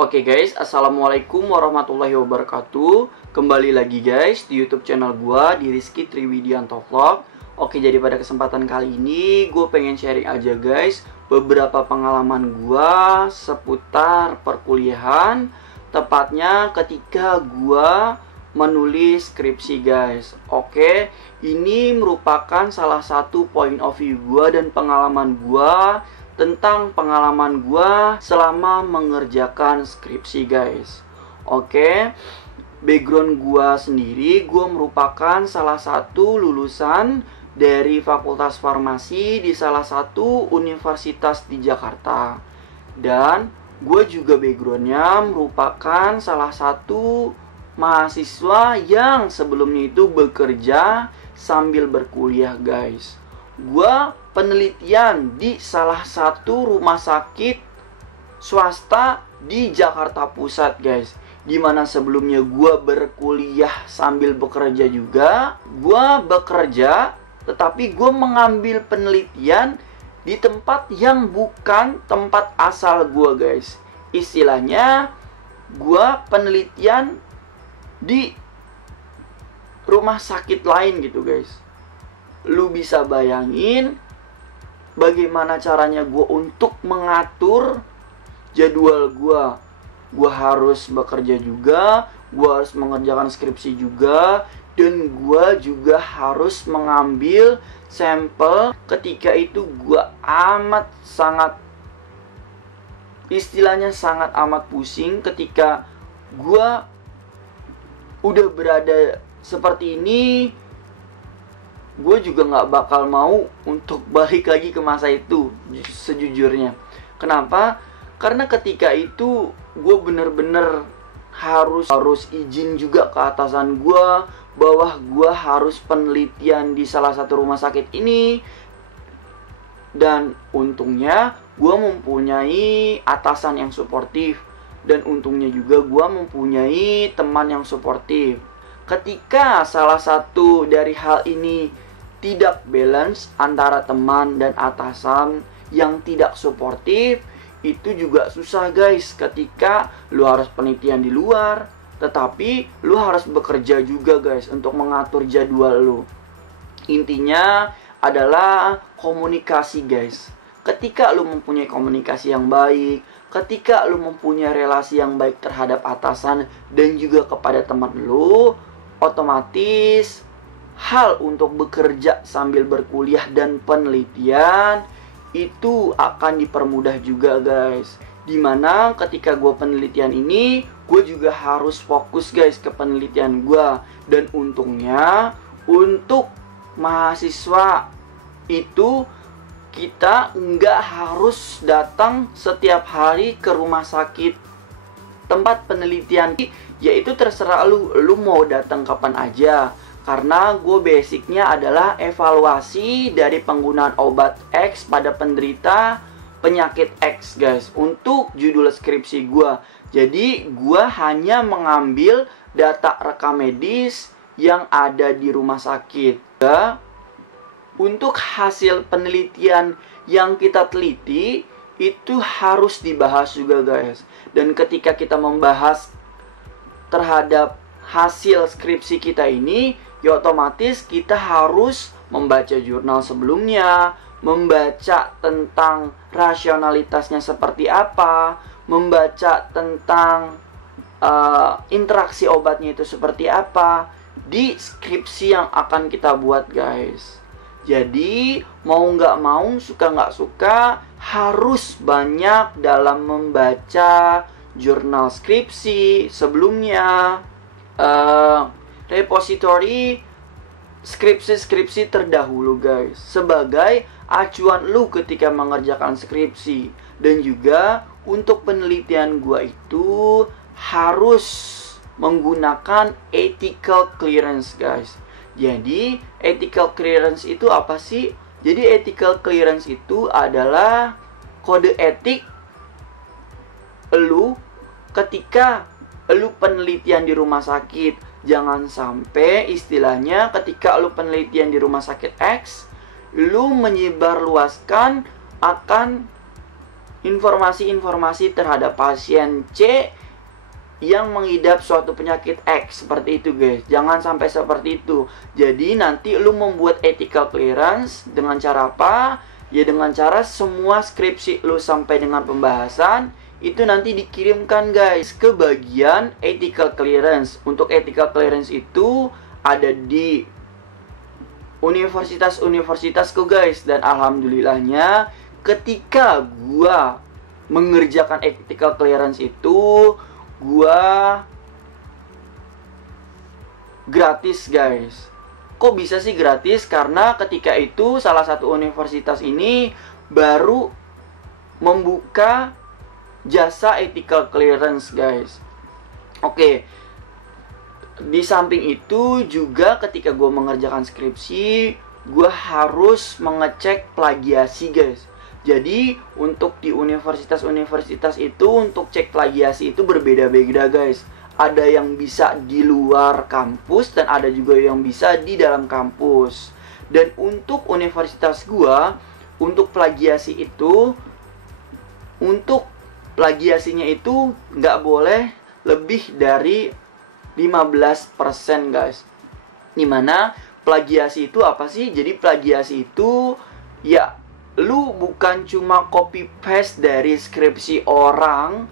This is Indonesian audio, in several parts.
Oke guys, assalamualaikum warahmatullahi wabarakatuh. Kembali lagi guys di YouTube channel gua di Rizky Triwidianto Vlog. Oke, jadi pada kesempatan kali ini gue pengen sharing aja guys beberapa pengalaman gua seputar perkuliahan, tepatnya ketika gua menulis skripsi guys. Oke, ini merupakan salah satu point of view gua dan pengalaman gua tentang pengalaman gua selama mengerjakan skripsi guys. Oke, background gua sendiri, gua merupakan salah satu lulusan dari Fakultas Farmasi di salah satu universitas di Jakarta. Dan gue juga backgroundnya merupakan salah satu mahasiswa yang sebelumnya itu bekerja sambil berkuliah guys. Gue penelitian di salah satu rumah sakit swasta di Jakarta Pusat guys, dimana sebelumnya gue berkuliah sambil bekerja juga. Gue bekerja tetapi gue mengambil penelitian di tempat yang bukan tempat asal gue guys. Istilahnya gue penelitian di rumah sakit lain gitu guys. Lu bisa bayangin bagaimana caranya gue untuk mengatur jadwal gue. Gue harus bekerja juga, gue harus mengerjakan skripsi juga, dan gue juga harus mengambil sampel. Ketika itu gue istilahnya sangat amat pusing ketika gue udah berada seperti ini. Gue juga gak bakal mau untuk balik lagi ke masa itu sejujurnya. Kenapa? Karena ketika itu gue bener-bener harus izin juga ke atasan gue bahwa gue harus penelitian di salah satu rumah sakit ini. Dan untungnya gue mempunyai atasan yang suportif, dan untungnya juga gue mempunyai teman yang suportif. Ketika salah satu dari hal ini tidak balance antara teman dan atasan yang tidak suportif, itu juga susah guys. Ketika lu harus penelitian di luar, tetapi lu harus bekerja juga guys untuk mengatur jadwal lu. Intinya adalah komunikasi guys. Ketika lu mempunyai komunikasi yang baik, ketika lu mempunyai relasi yang baik terhadap atasan dan juga kepada teman lu, otomatis hal untuk bekerja sambil berkuliah dan penelitian itu akan dipermudah juga guys. Dimana ketika gue penelitian ini, gue juga harus fokus guys ke penelitian gue. Dan untungnya untuk mahasiswa itu kita nggak harus datang setiap hari ke rumah sakit tempat penelitian. Yaitu terserah lu mau datang kapan aja. Karena gue basicnya adalah evaluasi dari penggunaan obat X pada penderita penyakit X guys untuk judul skripsi gue. Jadi gue hanya mengambil data rekam medis yang ada di rumah sakit. Untuk hasil penelitian yang kita teliti itu harus dibahas juga guys. Dan ketika kita membahas terhadap hasil skripsi kita ini, ya otomatis kita harus membaca jurnal sebelumnya, membaca tentang rasionalitasnya seperti apa, membaca tentang interaksi obatnya itu seperti apa di skripsi yang akan kita buat guys. Jadi mau nggak mau, suka nggak suka, harus banyak dalam membaca jurnal skripsi sebelumnya, repository skripsi terdahulu guys, sebagai acuan lu ketika mengerjakan skripsi. Dan juga untuk penelitian gua itu harus menggunakan ethical clearance guys. Jadi ethical clearance itu apa sih? Jadi ethical clearance itu adalah kode etik lu ketika lu penelitian di rumah sakit. Jangan sampai istilahnya ketika lu penelitian di rumah sakit X, lu menyebarluaskan akan informasi-informasi terhadap pasien C yang mengidap suatu penyakit X. Seperti itu guys, jangan sampai seperti itu. Jadi nanti lu membuat ethical clearance dengan cara apa? Ya dengan cara semua skripsi lu sampai dengan pembahasan itu nanti dikirimkan guys ke bagian ethical clearance. Untuk ethical clearance itu ada di universitas-universitasku guys. Dan alhamdulillahnya ketika gua mengerjakan ethical clearance itu, gua gratis guys. Kok bisa sih gratis? Karena ketika itu salah satu universitas ini baru membuka jasa ethical clearance guys. Oke. Di samping itu juga ketika gue mengerjakan skripsi, gue harus mengecek plagiasi guys. Jadi untuk di universitas-universitas itu untuk cek plagiasi itu berbeda-beda guys. Ada yang bisa di luar kampus dan ada juga yang bisa di dalam kampus. Dan untuk universitas gua, untuk plagiasi itu, untuk plagiasinya itu nggak boleh lebih dari 15% guys. Dimana plagiasi itu apa sih? Jadi plagiasi itu ya lu bukan cuma copy paste dari skripsi orang,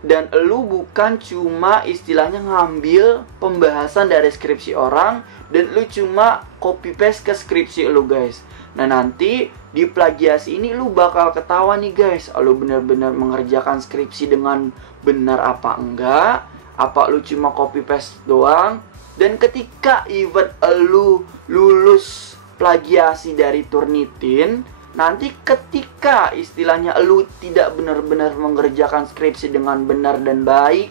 dan lu bukan cuma istilahnya ngambil pembahasan dari skripsi orang dan lu cuma copy paste ke skripsi lu guys. Nah nanti di plagiasi ini lu bakal ketahuan nih guys, lu benar-benar mengerjakan skripsi dengan benar apa enggak, apa lu cuma copy paste doang. Dan ketika even lu lulus plagiasi dari Turnitin, nanti ketika istilahnya lu tidak benar-benar mengerjakan skripsi dengan benar dan baik,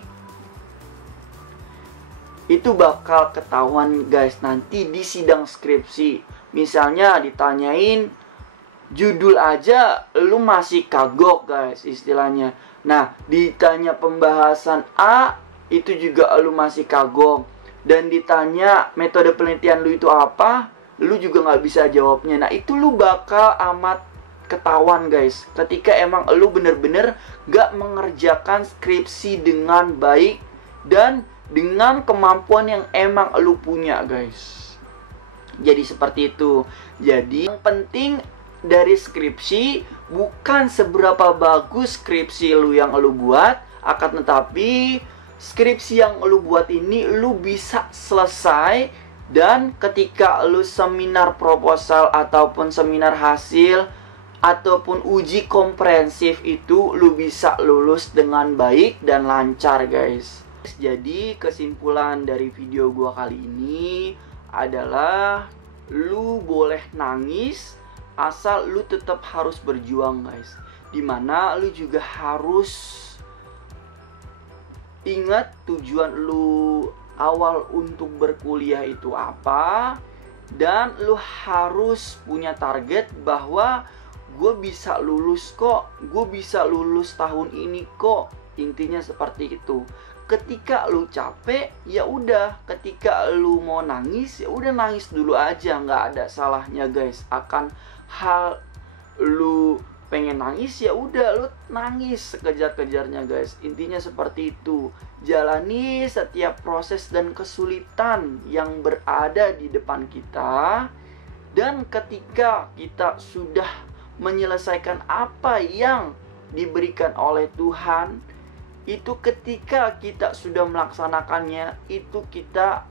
itu bakal ketahuan guys nanti di sidang skripsi. Misalnya ditanyain judul aja lu masih kagok guys istilahnya. Nah ditanya pembahasan A itu juga lu masih kagok. Dan ditanya metode penelitian lu itu apa, lu juga nggak bisa jawabnya. Nah itu lu bakal amat ketahuan guys ketika emang lu bener-bener gak mengerjakan skripsi dengan baik dan dengan kemampuan yang emang lu punya guys. Jadi seperti itu. Jadi yang penting dari skripsi bukan seberapa bagus skripsi lu yang lu buat, akan tetapi skripsi yang lu buat ini lu bisa selesai. Dan ketika lu seminar proposal ataupun seminar hasil ataupun uji komprehensif itu lu bisa lulus dengan baik dan lancar guys. Jadi kesimpulan dari video gua kali ini adalah lu boleh nangis asal lu tetap harus berjuang guys. Dimana lu juga harus ingat tujuan lu awal untuk berkuliah itu apa. Dan lu harus punya target bahwa gue bisa lulus kok, gue bisa lulus tahun ini kok. Intinya seperti itu. Ketika lu capek, ya udah. Ketika lu mau nangis, ya udah nangis dulu aja, nggak ada salahnya guys. Akan hal lu pengen nangis, ya udah lu nangis sekejar-kejarnya guys. Intinya seperti itu. Jalani setiap proses dan kesulitan yang berada di depan kita. Dan ketika kita sudah menyelesaikan apa yang diberikan oleh Tuhan, itu ketika kita sudah melaksanakannya, itu kita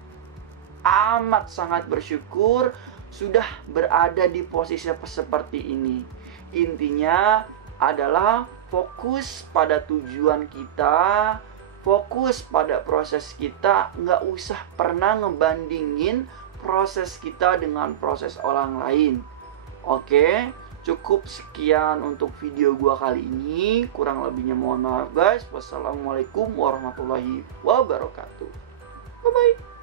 amat sangat bersyukur sudah berada di posisi seperti ini. Intinya adalah fokus pada tujuan kita, fokus pada proses kita, nggak usah pernah ngebandingin proses kita dengan proses orang lain. Oke, cukup sekian untuk video gua kali ini. Kurang lebihnya mohon maaf guys. Wassalamualaikum warahmatullahi wabarakatuh. Bye bye.